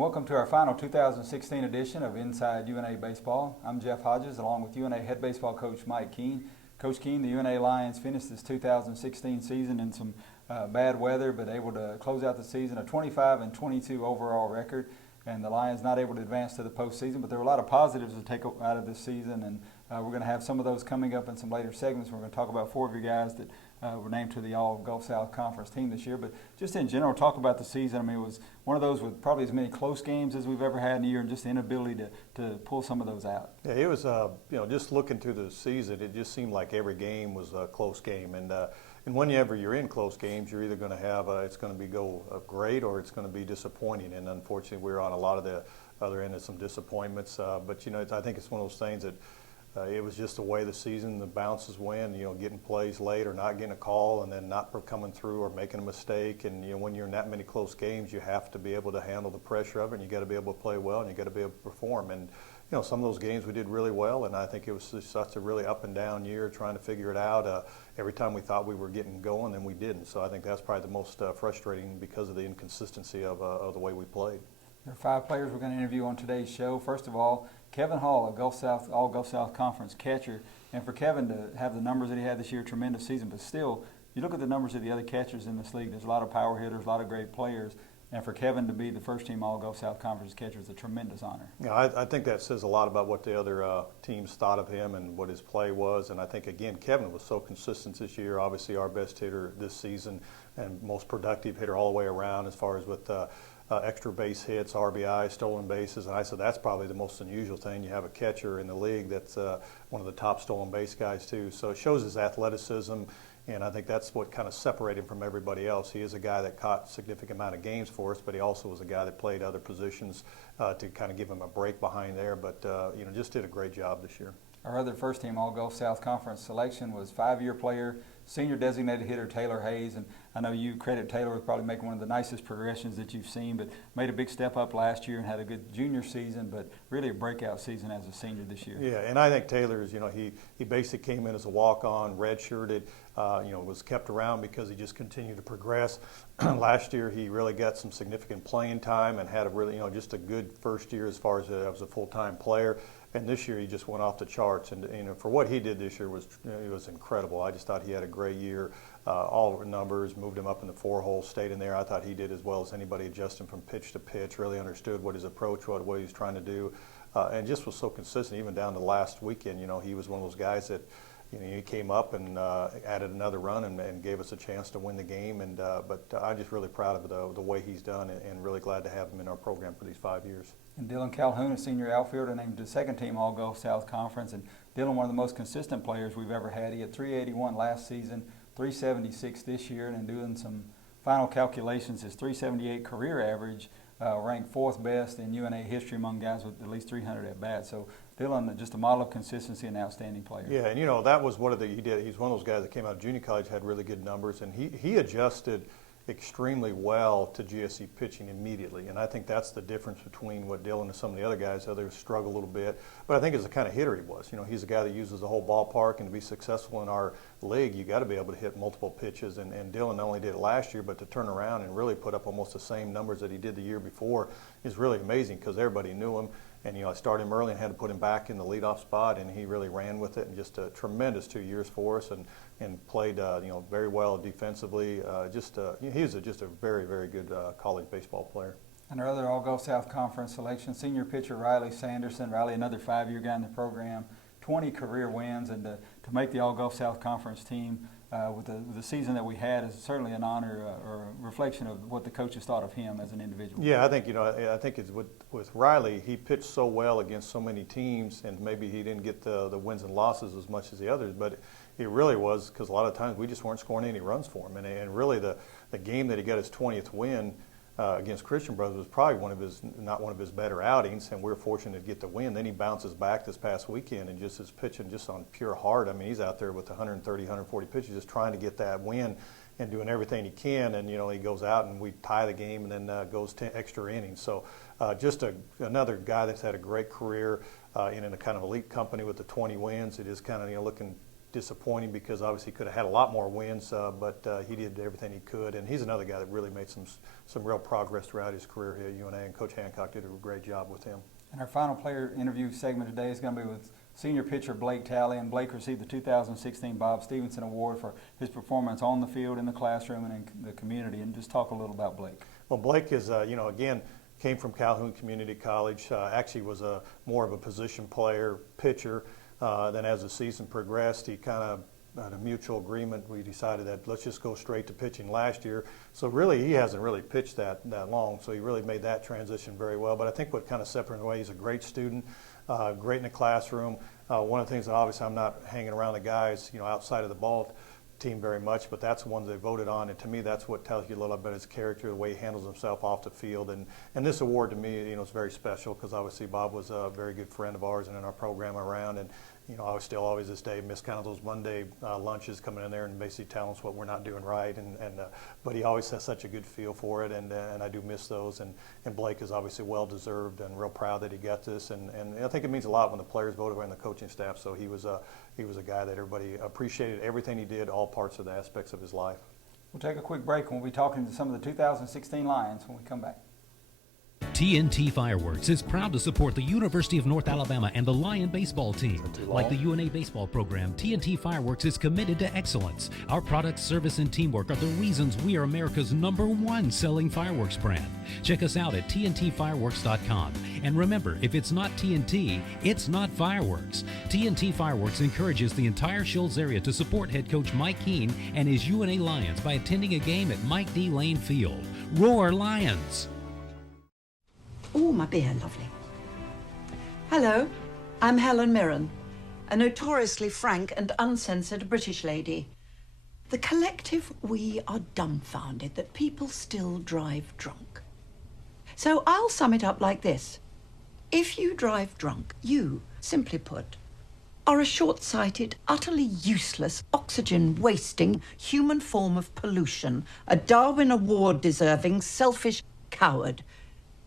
Welcome to our final 2016 edition of Inside UNA Baseball. I'm Jeff Hodges, along with UNA head baseball coach Mike Keene. Coach Keene, the UNA Lions finished this 2016 season in some bad weather, but able to close out the season a 25-22 overall record. And the Lions not able to advance to the postseason, but there were a lot of positives to take out of this season, and we're going to have some of those coming up in some later segments. We're going to talk about four of your guys that were named to the All-Gulf South Conference team this year. But just in general, talk about the season. I mean, it was one of those with probably as many close games as we've ever had in a year, and just the inability to pull some of those out. Yeah, it was, just looking through the season, it just seemed like every game was a close game. And whenever you're in close games, you're either going to have it's going to go great or it's going to be disappointing. And unfortunately, we're on a lot of the other end of some disappointments. But I think it's one of those things that it was just the way the season, the bounces went. Getting plays late or not getting a call, and then not coming through or making a mistake. And when you're in that many close games, you have to be able to handle the pressure of it. And you got to be able to play well, and you got to be able to perform. And some of those games we did really well, and I think it was just such a really up and down year trying to figure it out. Every time we thought we were getting going, and we didn't. So I think that's probably the most frustrating because of the inconsistency of the way we played. There are five players we're going to interview on today's show. First of all, Kevin Hall, a All-Gulf South Conference catcher. And for Kevin to have the numbers that he had this year, tremendous season. But still, you look at the numbers of the other catchers in this league, there's a lot of power hitters, a lot of great players. And for Kevin to be the first-team All-Gulf South Conference catcher is a tremendous honor. Yeah, I think that says a lot about what the other teams thought of him and what his play was. And I think, again, Kevin was so consistent this year, obviously our best hitter this season and most productive hitter all the way around as far as with extra base hits, RBI, stolen bases. And I said that's probably the most unusual thing. You have a catcher in the league that's one of the top stolen base guys, too. So it shows his athleticism. And I think that's what kind of separated him from everybody else. He is a guy that caught a significant amount of games for us, but he also was a guy that played other positions to kind of give him a break behind there. But, just did a great job this year. Our other first-team All-Gulf South Conference selection was five-year player, senior designated hitter Taylor Hayes. And I know you credit Taylor with probably making one of the nicest progressions that you've seen, but made a big step up last year and had a good junior season, but really a breakout season as a senior this year. Yeah, and I think Taylor's, he basically came in as a walk-on, redshirted, was kept around because he just continued to progress. Last year, he really got some significant playing time and had a really, just a good first year as far as a full-time player. And this year he just went off the charts, and for what he did this year was incredible. I just thought he had a great year. All the numbers moved him up in the four-hole, stayed in there. I thought he did as well as anybody, adjusting from pitch to pitch. Really understood what his approach was, what he was trying to do, and just was so consistent. Even down to last weekend, he was one of those guys that. He came up and added another run and gave us a chance to win the game. But I'm just really proud of the way he's done and really glad to have him in our program for these 5 years. And Dylan Calhoun, a senior outfielder, named the second-team All-Gulf South Conference. And Dylan, one of the most consistent players we've ever had. He had 381 last season, 376 this year, and doing some final calculations, his 378 career average ranked fourth best in UNA history among guys with at least 300 at-bats. So Dylan, just a model of consistency and outstanding player. Yeah, and that was he did. He's one of those guys that came out of junior college, had really good numbers, and he adjusted extremely well to GSC pitching immediately. And I think that's the difference between what Dylan and some of the other guys. Others struggle a little bit, but I think it's the kind of hitter he was. He's a guy that uses the whole ballpark, and to be successful in our league, you got to be able to hit multiple pitches. And Dylan not only did it last year, but to turn around and really put up almost the same numbers that he did the year before is really amazing because everybody knew him. And, I started him early and had to put him back in the leadoff spot, and he really ran with it. And just a tremendous 2 years for us and played, very well defensively. He was just a very, very good college baseball player. And our other All-Gulf South Conference selection, senior pitcher Riley Sanderson. Riley, another five-year guy in the program, 20 career wins. And to make the All-Gulf South Conference team with the season that we had is certainly an honor or a reflection of what the coaches thought of him as an individual. Yeah, I think it's with Riley, he pitched so well against so many teams, and maybe he didn't get the wins and losses as much as the others, but it really was because a lot of times we just weren't scoring any runs for him. And really the game that he got his 20th win against Christian Brothers was probably not one of his better outings, and we're fortunate to get the win. Then he bounces back this past weekend and just is pitching just on pure heart. I mean, he's out there with 130, 140 pitches just trying to get that win and doing everything he can. And, he goes out and we tie the game and then goes 10 extra innings. So just another guy that's had a great career in a kind of elite company with the 20 wins. It is kind of, looking disappointing because obviously he could have had a lot more wins, but he did everything he could. And he's another guy that really made some real progress throughout his career here at UNA, and Coach Hancock did a great job with him. And our final player interview segment today is going to be with senior pitcher Blake Talley, and Blake received the 2016 Bob Stevenson Award for his performance on the field, in the classroom, and in the community. And just talk a little about Blake. Well, Blake is, again, came from Calhoun Community College. Actually was more of a position player, pitcher. Then as the season progressed, he kind of had a mutual agreement. We decided that let's just go straight to pitching last year. So really, he hasn't really pitched that long. So he really made that transition very well. But I think what kind of separated him away, he's a great student, great in the classroom. One of the things that obviously I'm not hanging around the guys, outside of the ball team very much, but that's the ones they voted on, and to me that's what tells you a little about his character, the way he handles himself off the field. And this award to me, is very special because obviously Bob was a very good friend of ours and in our program around, and I was still always this day miss kind of those Monday lunches coming in there and basically telling us what we're not doing right, but he always has such a good feel for it, and I do miss those, and Blake is obviously well deserved and real proud that he got this, and I think it means a lot when the players voted for him and the coaching staff. So he was a guy that everybody appreciated everything he did, all parts of the aspects of his life. We'll take a quick break, and we'll be talking to some of the 2016 Lions when we come back. TNT Fireworks is proud to support the University of North Alabama and the Lion baseball team. Like the UNA baseball program, TNT Fireworks is committed to excellence. Our product, service, and teamwork are the reasons we are America's #1 selling fireworks brand. Check us out at TNTfireworks.com. And remember, if it's not TNT, it's not fireworks. TNT Fireworks encourages the entire Shoals area to support head coach Mike Keene and his UNA Lions by attending a game at Mike D. Lane Field. Roar Lions! Oh, my beer, lovely. Hello, I'm Helen Mirren, a notoriously frank and uncensored British lady. The collective, we are dumbfounded that people still drive drunk. So I'll sum it up like this. If you drive drunk, you, simply put, are a short-sighted, utterly useless, oxygen-wasting human form of pollution, a Darwin Award-deserving, selfish coward.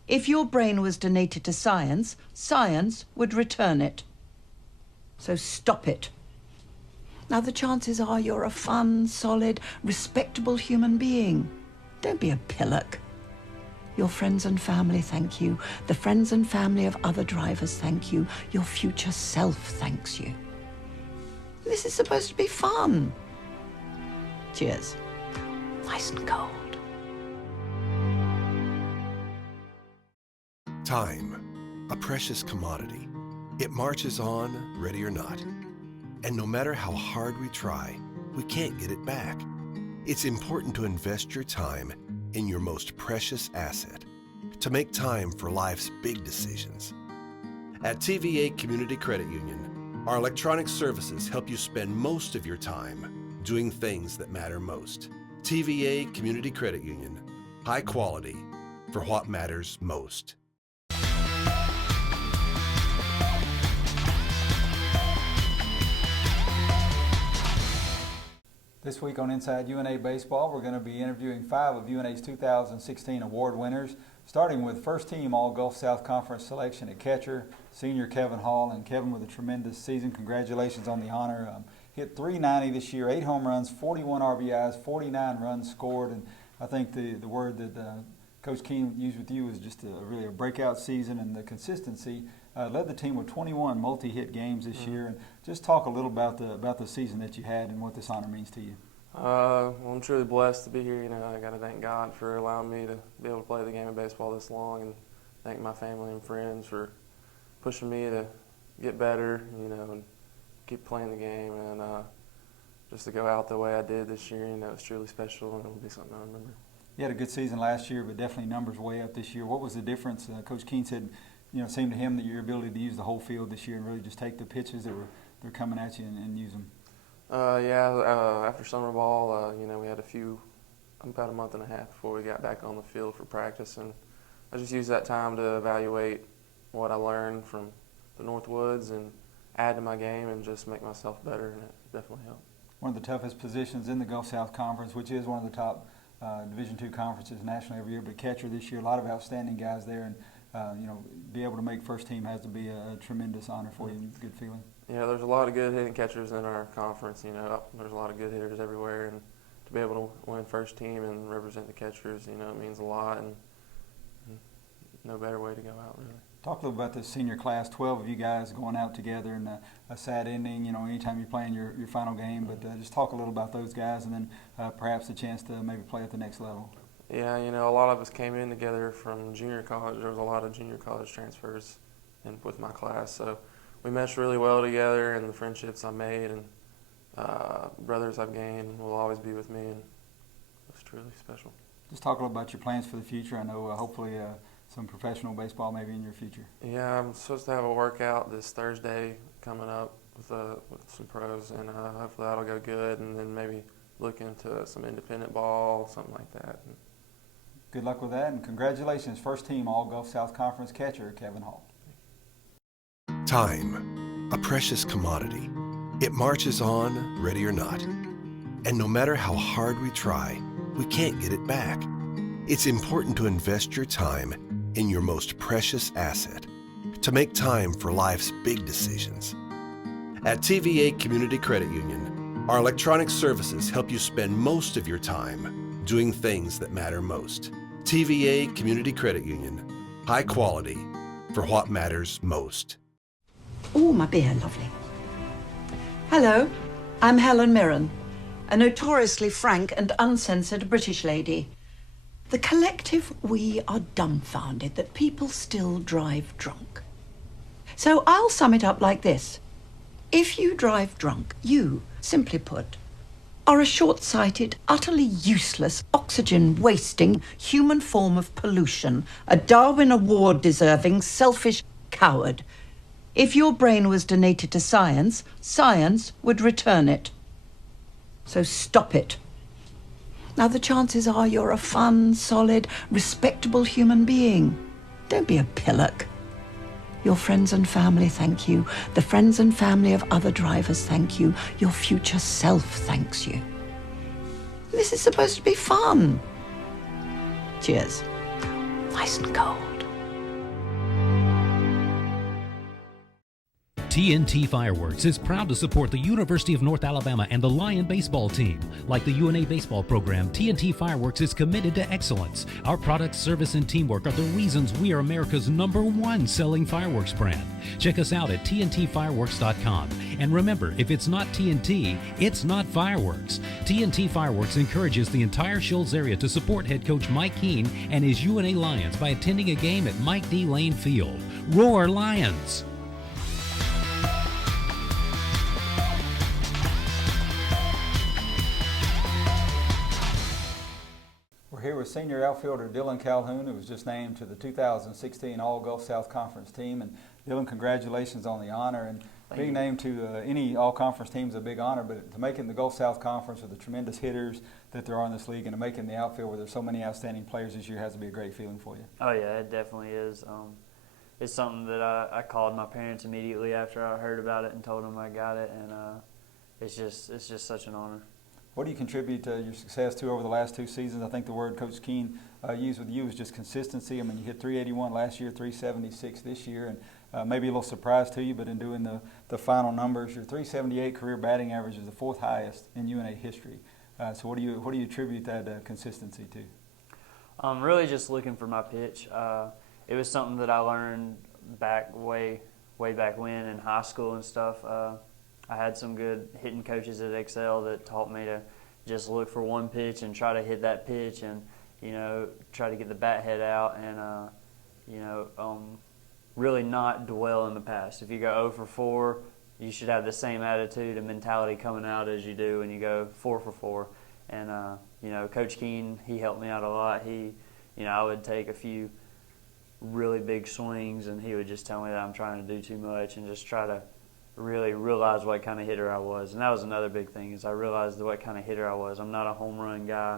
If your brain was donated to science, science would return it. So stop it. Now, the chances are you're a fun, solid, respectable human being. Don't be a pillock. Your friends and family thank you. The friends and family of other drivers thank you. Your future self thanks you. This is supposed to be fun. Cheers. Nice and cold. Time, a precious commodity. It marches on, ready or not. And no matter how hard we try, we can't get it back. It's important to invest your time in your most precious asset, to make time for life's big decisions. At TVA Community Credit Union, our electronic services help you spend most of your time doing things that matter most. TVA Community Credit Union, high quality for what matters most. This week on Inside UNA Baseball, we're going to be interviewing 5 of UNA's 2016 award winners, starting with first team All-Gulf South Conference selection at catcher, senior Kevin Hall. And Kevin, with a tremendous season, congratulations on the honor. Hit .390 this year, 8 home runs, 41 RBIs, 49 runs scored. And I think the word that Coach Keene used with you was just really a breakout season, and the consistency led the team with 21 multi-hit games this year. And just talk a little about the season that you had and what this honor means to you. Well, I'm truly blessed to be here. I got to thank God for allowing me to be able to play the game of baseball this long, and thank my family and friends for pushing me to get better, and keep playing the game, and just to go out the way I did this year, it was truly special, and it will be something I remember. You had a good season last year, but definitely numbers way up this year. What was the difference? Coach Keene said, it seemed to him that your ability to use the whole field this year and really just take the pitches that they're coming at you and use them. After summer ball, we had about a month and a half before we got back on the field for practice, and I just used that time to evaluate what I learned from the Northwoods and add to my game and just make myself better, and it definitely helped. One of the toughest positions in the Gulf South Conference, which is one of the top Division II conferences nationally every year, but catcher this year, a lot of outstanding guys there. And be able to make first team has to be a tremendous honor for you and good feeling. Yeah, there's a lot of good hitting catchers in our conference. You know, there's a lot of good hitters everywhere, and to be able to win first team and represent the catchers, you know, it means a lot, and no better way to go out, really. Talk a little about this senior class, 12 of you guys going out together in a sad ending, anytime you're playing your final game, but just talk a little about those guys and then perhaps a chance to maybe play at the next level. Yeah, you know, a lot of us came in together from junior college. There was a lot of junior college transfers with my class, so we meshed really well together, and the friendships I made and brothers I've gained will always be with me, and it's truly special. Just talk a little about your plans for the future. I know hopefully some professional baseball maybe in your future. Yeah, I'm supposed to have a workout this Thursday coming up with some pros, and hopefully that'll go good, and then maybe look into some independent ball, something like that. Good luck with that, and congratulations, first team All-Gulf South Conference catcher, Kevin Hall. Time, a precious commodity. It marches on, ready or not. And no matter how hard we try, we can't get it back. It's important to invest your time in your most precious asset, to make time for life's big decisions. At TVA Community Credit Union, our electronic services help you spend most of your time doing things that matter most. TVA Community Credit Union, high quality for what matters most. Oh, my beer, lovely. Hello, I'm Helen Mirren, a notoriously frank and uncensored British lady. The collective, we are dumbfounded that people still drive drunk. So I'll sum it up like this. If you drive drunk, you, simply put, are a short-sighted, utterly useless, oxygen-wasting human form of pollution, a Darwin Award-deserving, selfish coward. If your brain was donated to science, science would return it. So stop it. Now, the chances are you're a fun, solid, respectable human being. Don't be a pillock. Your friends and family thank you. The friends and family of other drivers thank you. Your future self thanks you. This is supposed to be fun. Cheers. Nice and cold. TNT Fireworks is proud to support the University of North Alabama and the Lion baseball team. Like the UNA baseball program, TNT Fireworks is committed to excellence. Our product, service, and teamwork are the reasons we are America's #1 selling fireworks brand. Check us out at TNTfireworks.com. And remember, if it's not TNT, it's not fireworks. TNT Fireworks encourages the entire Shoals area to support head coach Mike Keene and his UNA Lions by attending a game at Mike D. Lane Field. Roar Lions! Here with senior outfielder Dylan Calhoun, who was just named to the 2016 All-Gulf South Conference team. And Dylan, congratulations on the honor. And being named to any All-Conference team is a big honor, but to make it in the Gulf South Conference with the tremendous hitters that there are in this league and to make it in the outfield where there's so many outstanding players this year has to be a great feeling for you. Oh, yeah, it definitely is. It's something that I called my parents immediately after I heard about it and told them I got it, and it's just such an honor. What do you contribute to your success to over the last 2 seasons? I think the word Coach Keene used with you is just consistency. I mean, you hit 381 last year, 376 this year, and maybe a little surprise to you, but in doing the final numbers, your 378 career batting average is the 4th highest in UNA history. So what do you attribute that consistency to? I'm really just looking for my pitch. It was something that I learned way back when in high school and stuff. I had some good hitting coaches at Excel that taught me to just look for one pitch and try to hit that pitch and, try to get the bat head out and, really not dwell in the past. If you go 0 for 4, you should have the same attitude and mentality coming out as you do when you go 4 for 4. And, Coach Keene, he helped me out a lot. I would take a few really big swings and he would just tell me that I'm trying to do too much and just try to really realized what kind of hitter I was. And that was another big thing, is I realized what kind of hitter I was. I'm not a home run guy.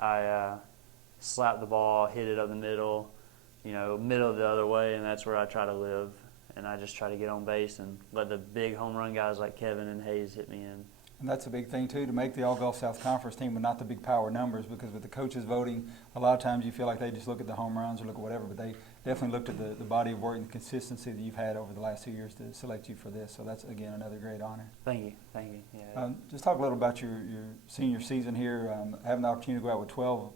I slap the ball, hit it up the middle, middle the other way, and that's where I try to live. And I just try to get on base and let the big home run guys like Kevin and Hayes hit me in. And that's a big thing, too, to make the All-Gulf South Conference team, but not the big power numbers, because with the coaches voting, a lot of times you feel like they just look at the home runs or look at whatever, but definitely looked at the body of work and the consistency that you've had over the last 2 years to select you for this. So that's, again, another great honor. Thank you. Yeah. Just talk a little about your senior season here, having the opportunity to go out with 12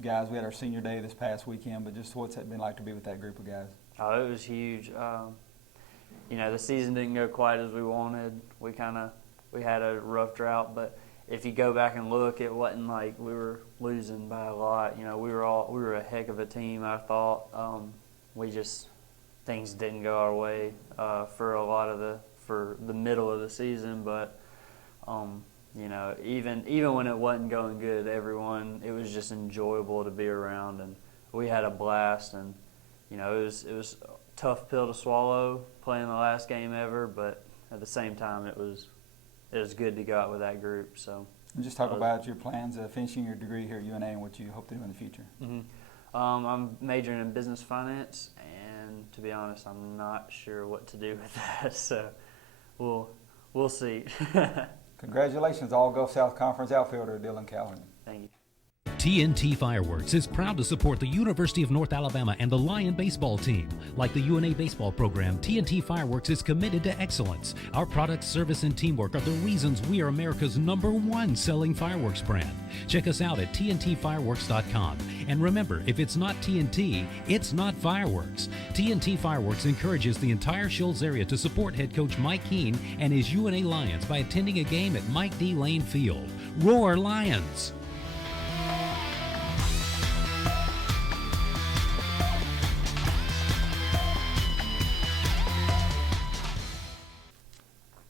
guys. We had our senior day this past weekend, but just what's it been like to be with that group of guys? Oh, it was huge. The season didn't go quite as we wanted. We had a rough drought, but if you go back and look, it wasn't like we were losing by a lot. We were a heck of a team, I thought. Things didn't go our way for the middle of the season, but even when it wasn't going good, it was just enjoyable to be around, and we had a blast. And it was a tough pill to swallow playing the last game ever, but at the same time, it was good to go out with that group. So. And just talk about your plans of finishing your degree here at UNA and what you hope to do in the future. Mm-hmm. I'm majoring in business finance, and to be honest, I'm not sure what to do with that. So we'll see. Congratulations, All Gulf South Conference outfielder Dylan Calhoun. Thank you. TNT Fireworks is proud to support the University of North Alabama and the Lion baseball team. Like the UNA baseball program, TNT Fireworks is committed to excellence. Our product, service, and teamwork are the reasons we are America's #1 selling fireworks brand. Check us out at TNTfireworks.com. And remember, if it's not TNT, it's not fireworks. TNT Fireworks encourages the entire Shoals area to support head coach Mike Keene and his UNA Lions by attending a game at Mike D. Lane Field. Roar Lions!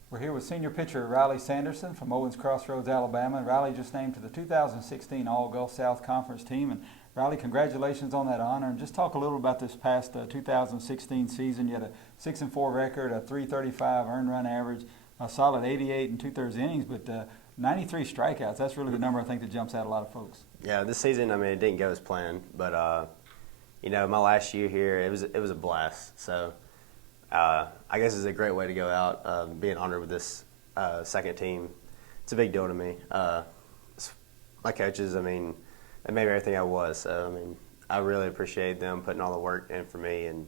We're here with senior pitcher Riley Sanderson from Owens Crossroads, Alabama. Riley just named to the 2016 All Gulf South Conference team. And Riley, congratulations on that honor. And just talk a little about this past 2016 season. You had a 6-4 record, a .335 earned run average, a solid 88 2/3 innings, but 93 strikeouts. That's really the number I think that jumps out a lot of folks. Yeah, this season, it didn't go as planned, but my last year here, it was a blast. So. I guess it's a great way to go out, being honored with this second team. It's a big deal to me. My coaches, they made everything I was. So, I really appreciate them putting all the work in for me and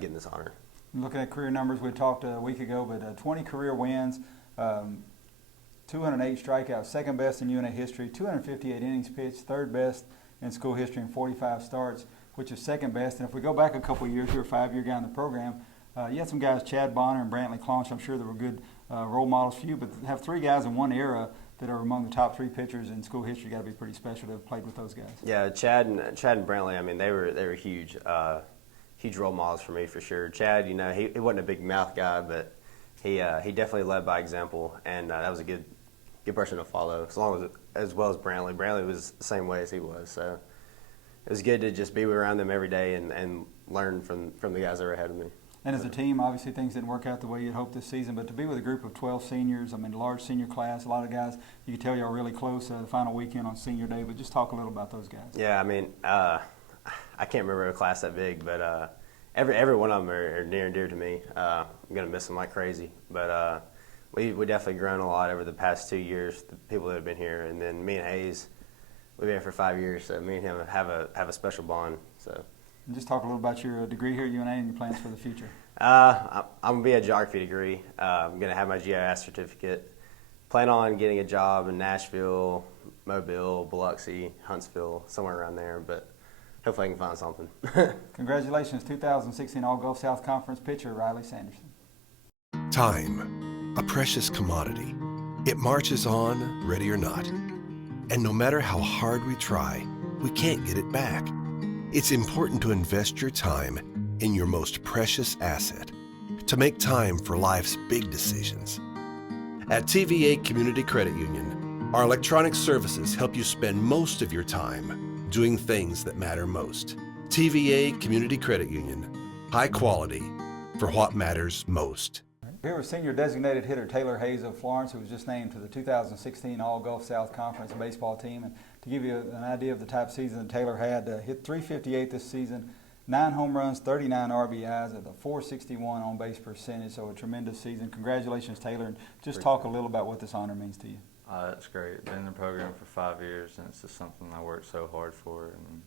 getting this honor. Looking at career numbers, we talked a week ago, but 20 career wins, 208 strikeouts, second best in UNA history, 258 innings pitched, third best in school history, and 45 starts, which is second best. And if we go back a couple of years, you're a 5-year guy in the program. You had some guys, Chad Bonner and Brantley Claunch, I'm sure they were good role models for you, but to have 3 guys in one era that are among the top 3 pitchers in school history, got to be pretty special to have played with those guys. Yeah, Chad and Brantley, they were huge role models for me for sure. Chad, he wasn't a big mouth guy, but he definitely led by example, and that was a good person to follow. As well as Brantley. Brantley was the same way as he was, so it was good to just be around them every day and learn from the guys that were ahead of me. And as a team, obviously things didn't work out the way you'd hoped this season, but to be with a group of 12 seniors, a large senior class, a lot of guys, you can tell y'all really close the final weekend on senior day, but just talk a little about those guys. Yeah, I can't remember a class that big, but every one of them are near and dear to me. I'm going to miss them like crazy, but we definitely grown a lot over the past 2 years, the people that have been here, and then me and Hayes, we've been here for 5 years, so me and him have a special bond, so. And just talk a little about your degree here at UNA and your plans for the future. I'm going to be a geography degree. I'm going to have my GIS certificate. Plan on getting a job in Nashville, Mobile, Biloxi, Huntsville, somewhere around there, but hopefully I can find something. Congratulations, 2016 All Gulf South Conference pitcher Riley Sanderson. Time, a precious commodity. It marches on, ready or not. And no matter how hard we try, we can't get it back. It's important to invest your time in your most precious asset, to make time for life's big decisions. At TVA Community Credit Union, our electronic services help you spend most of your time doing things that matter most. TVA Community Credit Union, high quality for what matters most. Here was senior designated hitter Taylor Hayes of Florence, who was just named to the 2016 All Gulf South Conference baseball team. And to give you an idea of the type of season that Taylor had, hit .358 this season, 9 home runs, 39 RBIs at a .461 on base percentage, so a tremendous season. Congratulations, Taylor, and just talk a little about what this honor means to you. It's great. Been in the program for 5 years, and it's just something I worked so hard for, and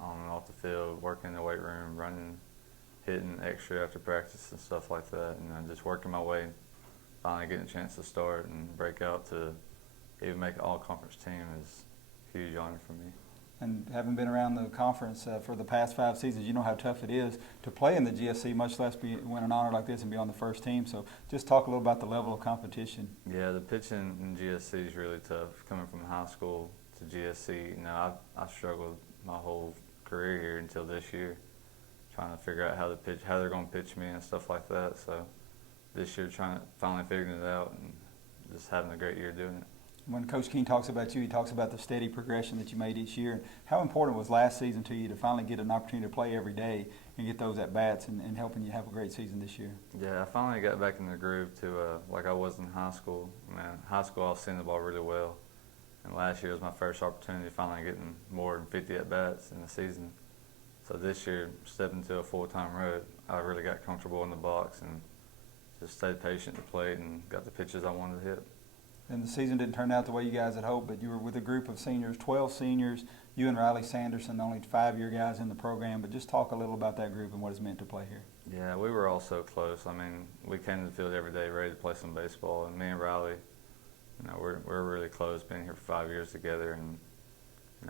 on and off the field, working in the weight room, running, hitting extra after practice and stuff like that. And just working my way, finally getting a chance to start and break out to even make an all-conference team is a huge honor for me. And having been around the conference for the past 5 seasons, you know how tough it is to play in the GSC, much less win an honor like this and be on the first team. So just talk a little about the level of competition. Yeah, the pitching in GSC is really tough. Coming from high school to GSC, I struggled my whole career here until this year, trying to figure out how they're going to pitch me and stuff like that. So this year, finally figuring it out and just having a great year doing it. When Coach Keene talks about you, he talks about the steady progression that you made each year. How important was last season to you to finally get an opportunity to play every day and get those at-bats and helping you have a great season this year? Yeah, I finally got back in the groove to like I was in high school. Man, high school I was seeing the ball really well. And last year was my first opportunity finally getting more than 50 at-bats in the season. So this year, stepping into a full-time role, I really got comfortable in the box and just stayed patient to play and got the pitches I wanted to hit. And the season didn't turn out the way you guys had hoped, but you were with a group of seniors, 12 seniors, you and Riley Sanderson, the only 5-year guys in the program. But just talk a little about that group and what it's meant to play here. Yeah, we were all so close. I mean, we came to the field every day ready to play some baseball. And me and Riley, we're really close, been here for 5 years together. And,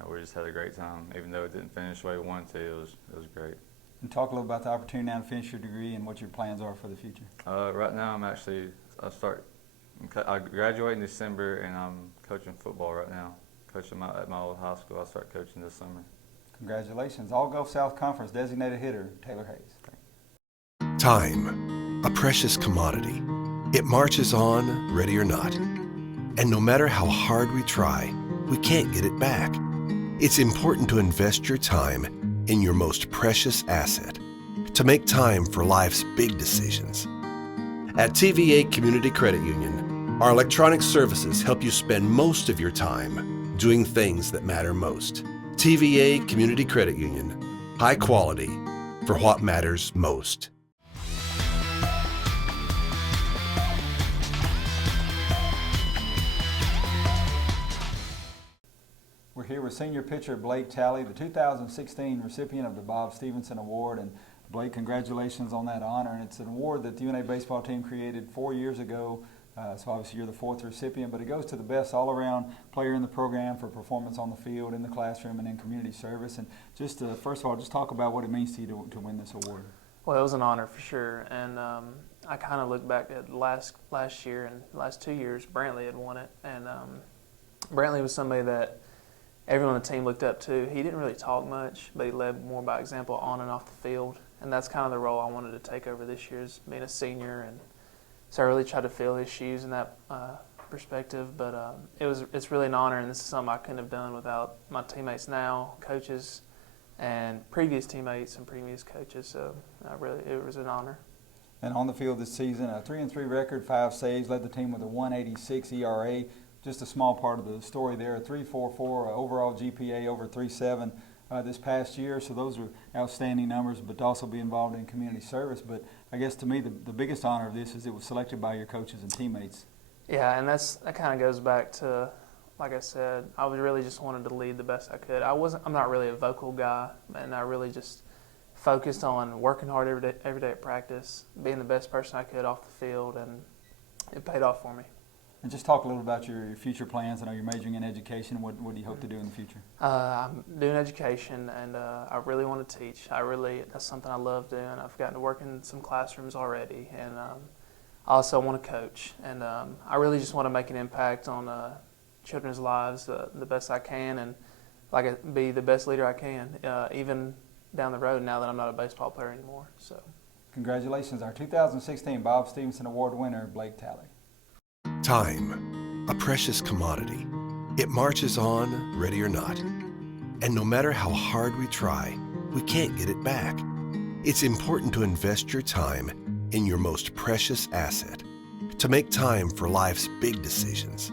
we just had a great time. Even though it didn't finish the way we wanted to, it was great. And talk a little about the opportunity now to finish your degree and what your plans are for the future. Right now, I graduate in December, and I'm coaching football right now. Coaching at my old high school. I'll start coaching this summer. Congratulations. All Gulf South Conference designated hitter, Taylor Hayes. Time, a precious commodity. It marches on, ready or not. And no matter how hard we try, we can't get it back. It's important to invest your time in your most precious asset, to make time for life's big decisions. At TVA Community Credit Union, our electronic services help you spend most of your time doing things that matter most. TVA Community Credit Union, high quality for what matters most. We're here with senior pitcher Blake Talley, the 2016 recipient of the Bob Stevenson Award. And Blake, congratulations on that honor. And it's an award that the UNA baseball team created 4 years ago. So obviously you're the 4th recipient, but it goes to the best all-around player in the program for performance on the field, in the classroom, and in community service. And just first of all, just talk about what it means to you to win this award. Well, it was an honor for sure, and I kind of look back at last year and the last 2 years, Brantley had won it, and Brantley was somebody that everyone on the team looked up to. He didn't really talk much, but he led more by example on and off the field, and that's kind of the role I wanted to take over this year, as being a senior, and so I really tried to fill his shoes in that perspective. But it's really an honor, and this is something I couldn't have done without my teammates now, coaches, and previous teammates and previous coaches. So it was an honor. And on the field this season, a 3-3 record, 5 saves, led the team with a 1.86 ERA. Just a small part of the story there, a 3.44 overall GPA over 3.7 this past year. So those are outstanding numbers, but to also be involved in community service. But I guess to me the biggest honor of this is it was selected by your coaches and teammates. Yeah, and that kind of goes back to, like I said, I really just wanted to lead the best I could. I'm not really a vocal guy, and I really just focused on working hard every day at practice, being the best person I could off the field, and it paid off for me. And just talk a little about your future plans. I know you're majoring in education. What do you hope to do in the future? I'm doing education, and I really want to teach. That's something I love doing. I've gotten to work in some classrooms already, and I also want to coach. And I really just want to make an impact on children's lives the best I can, and be the best leader I can, even down the road now that I'm not a baseball player anymore. So, congratulations, our 2016 Bob Stevenson Award winner, Blake Talley. Time, a precious commodity. It marches on, ready or not. And no matter how hard we try, we can't get it back. It's important to invest your time in your most precious asset, to make time for life's big decisions.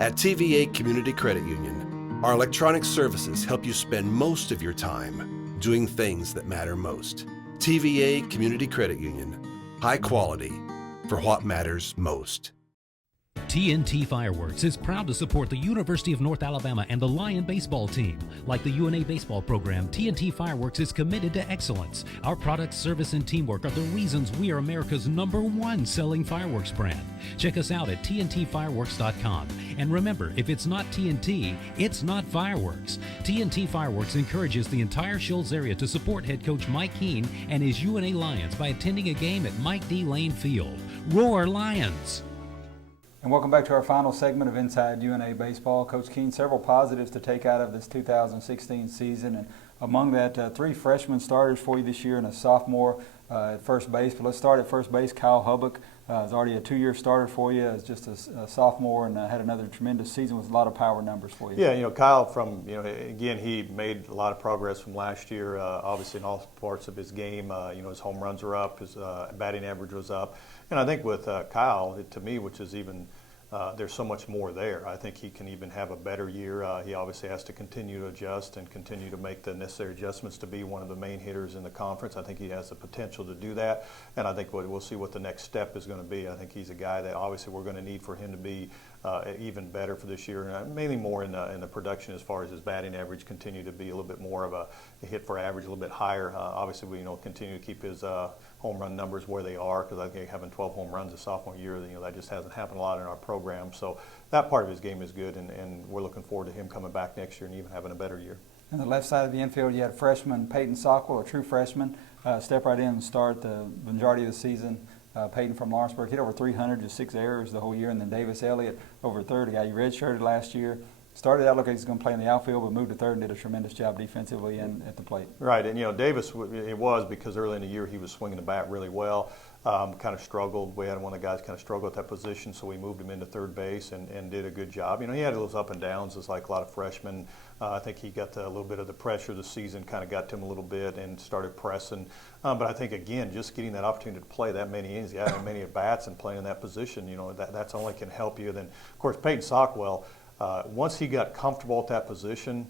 At TVA Community Credit Union, our electronic services help you spend most of your time doing things that matter most. TVA Community Credit Union, high quality for what matters most. TNT Fireworks is proud to support the University of North Alabama and the Lion baseball team. Like the UNA baseball program, TNT Fireworks is committed to excellence. Our product, service, and teamwork are the reasons we are America's #1 selling fireworks brand. Check us out at TNTfireworks.com. And remember, if it's not TNT, it's not fireworks. TNT Fireworks encourages the entire Shoals area to support head coach Mike Keene and his UNA Lions by attending a game at Mike D. Lane Field. Roar Lions! And welcome back to our final segment of Inside UNA Baseball. Coach Keene, several positives to take out of this 2016 season, and among that, 3 freshman starters for you this year and a sophomore at first base. But let's start at first base. Kyle Hubbock is already a 2-year starter for you as just a sophomore, and had another tremendous season with a lot of power numbers for you. Yeah, Kyle, again, he made a lot of progress from last year, obviously in all parts of his game. His home runs are up, his batting average was up. And I think with Kyle, to me, which is even, there's so much more there. I think he can even have a better year. He obviously has to continue to adjust and continue to make the necessary adjustments to be one of the main hitters in the conference. I think he has the potential to do that, and I think we'll see what the next step is going to be. I think he's a guy that obviously we're going to need for him to be even better for this year, and mainly more in the production as far as his batting average continue to be a little bit more of a hit for average, a little bit higher. Obviously, we continue to keep his home run numbers where they are, because I think having 12 home runs a sophomore year, that just hasn't happened a lot in our program. So that part of his game is good, and we're looking forward to him coming back next year and even having a better year. On the left side of the infield, you had freshman Peyton Sockwell, a true freshman, step right in and start the majority of the season. Peyton from Lawrenceburg hit over 300, just 6 errors the whole year. And then Davis Elliott, over 30, guy you redshirted last year. Started out looking like he was going to play in the outfield, but moved to third and did a tremendous job defensively and at the plate. Right, and Davis, it was because early in the year he was swinging the bat really well. Kind of struggled. We had one of the guys kind of struggle at that position, so we moved him into third base and did a good job. He had those up and downs, as like a lot of freshmen. I think he got a little bit of the pressure of the season, kind of got to him a little bit and started pressing. But I think, again, just getting that opportunity to play that many innings, that many at bats and playing in that position, that's only can help you. Then, of course, Peyton Sockwell, once he got comfortable at that position,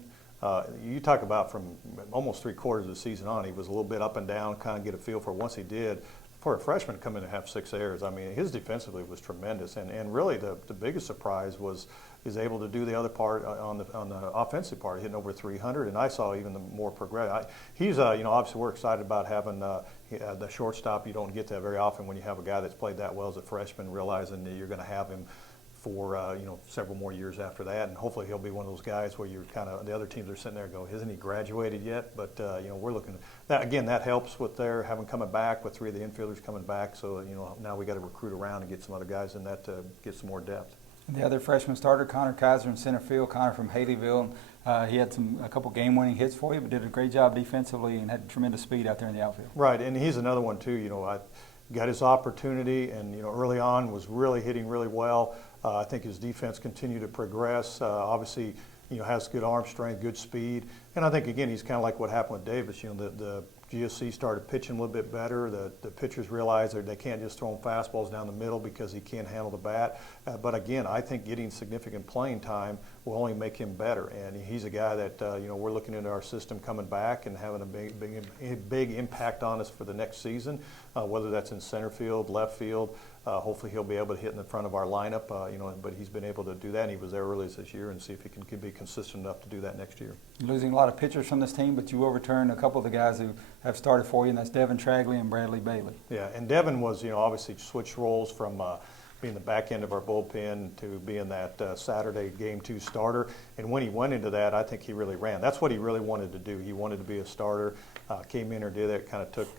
you talk about from almost 3/4 of the season on, he was a little bit up and down, kind of get a feel for it. Once he did, for a freshman to come in and have 6 errors, I mean, his defensively was tremendous. And really the biggest surprise was he's able to do the other part on the offensive part, hitting over 300. And I saw even the more progress. He's, obviously we're excited about having the shortstop. You don't get that very often when you have a guy that's played that well as a freshman, realizing that you're going to have him for several more years after that, and hopefully he'll be one of those guys where you're kind of, the other teams are sitting there and go, isn't he graduated yet? But we're looking at that again. That helps with their having coming back, with 3 of the infielders coming back. So now we got to recruit around and get some other guys in that to get some more depth. And the other freshman starter, Connor Kaiser in center field. Connor from Haleyville. He had a couple game-winning hits for you, but did a great job defensively and had tremendous speed out there in the outfield. Right, and he's another one too. I got his opportunity, and early on was really hitting really well. I think his defense continued to progress. Obviously, has good arm strength, good speed, and I think again he's kind of like what happened with Davis. The GSC started pitching a little bit better. The pitchers realized that they can't just throw him fastballs down the middle because he can't handle the bat. But again, I think getting significant playing time will only make him better. And he's a guy that we're looking into our system coming back and having a big impact on us for the next season, whether that's in center field, left field. Hopefully he'll be able to hit in the front of our lineup, but he's been able to do that, and he was there early this year, and see if he can be consistent enough to do that next year. You're losing a lot of pitchers from this team, but you overturned a couple of the guys who have started for you, and that's Devin Tragley and Bradley Bailey. Yeah, and Devin was, obviously switched roles from being the back end of our bullpen to being that Saturday Game 2 starter. And when he went into that, I think he really ran. That's what he really wanted to do. He wanted to be a starter. Came in or did it, kind of took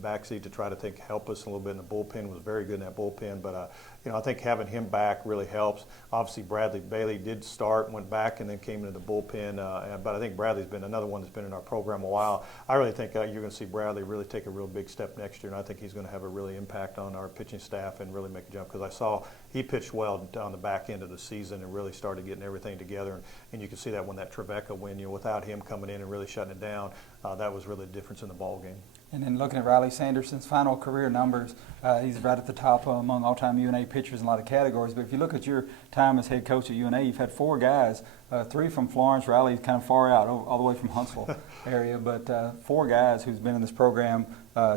backseat to try to help us a little bit in the bullpen. Was very good in that bullpen, but I think having him back really helps. Obviously, Bradley Bailey did start, went back, and then came into the bullpen. But I think Bradley's been another one that's been in our program a while. I really think you're going to see Bradley really take a real big step next year, and I think he's going to have a really impact on our pitching staff and really make a jump, because I saw he pitched well on the back end of the season and really started getting everything together. And you can see that when that Trevecca win, without him coming in and really shutting it down, that was really the difference in the ball game. And then looking at Riley Sanderson's final career numbers, he's right at the top among all-time UNA pitchers in a lot of categories. But if you look at your time as head coach at UNA, you've had 4 guys, 3 from Florence. Riley's kind of far out, all the way from Huntsville area. But 4 guys who's been in this program,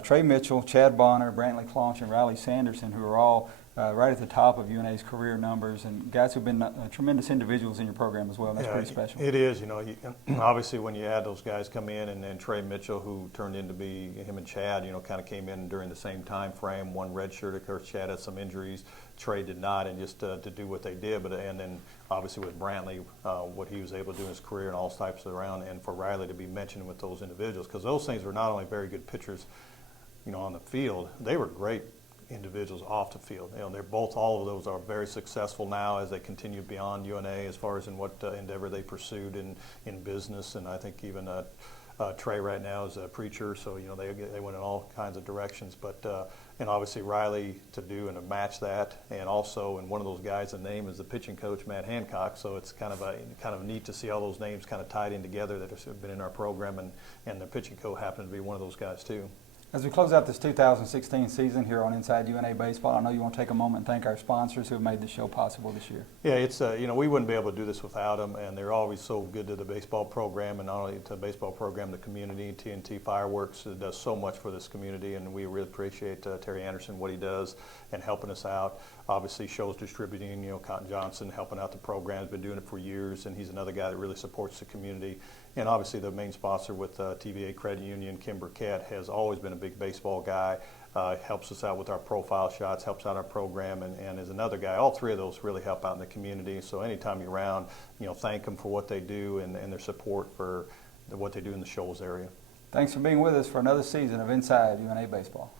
Trey Mitchell, Chad Bonner, Brantley Claunch, and Riley Sanderson, who are all right at the top of UNA's career numbers, and guys who've been tremendous individuals in your program as well. That's pretty special. It is. You know, obviously when you add those guys come in, and then Trey Mitchell, who turned into be him and Chad, you know, kind of came in during the same time frame. One redshirt, of course, Chad had some injuries. Trey did not, and just to do what they did. And then obviously with Brantley, what he was able to do in his career and all types of around, and for Riley to be mentioned with those individuals, because those things were not only very good pitchers, you know, on the field, they were great individuals off the field. You know, they're both, all of those are very successful now as they continue beyond UNA as far as in what endeavor they pursued in business. And I think even Trey right now is a preacher, so you know they went in all kinds of directions. But and obviously Riley to do and to match that, and also, and one of those guys, the name is the pitching coach Matt Hancock. So it's kind of neat to see all those names kind of tied in together that have been in our program, and the pitching coach happened to be one of those guys too. As we close out this 2016 season here on Inside UNA Baseball, I know you want to take a moment and thank our sponsors who have made the show possible this year. Yeah, it's you know, we wouldn't be able to do this without them, and they're always so good to the baseball program, and not only to the baseball program, the community. TNT Fireworks does so much for this community, and we really appreciate Terry Anderson, what he does, and helping us out. Obviously, Shows Distributing, you know, Cotton Johnson helping out the program, has been doing it for years, and he's another guy that really supports the community. And obviously the main sponsor with TVA Credit Union, Kim Burkett, has always been a big baseball guy, helps us out with our profile shots, helps out our program, and is another guy. All three of those really help out in the community. So anytime you're around, you know, thank them for what they do and their support for what they do in the Shoals area. Thanks for being with us for another season of Inside UNA Baseball.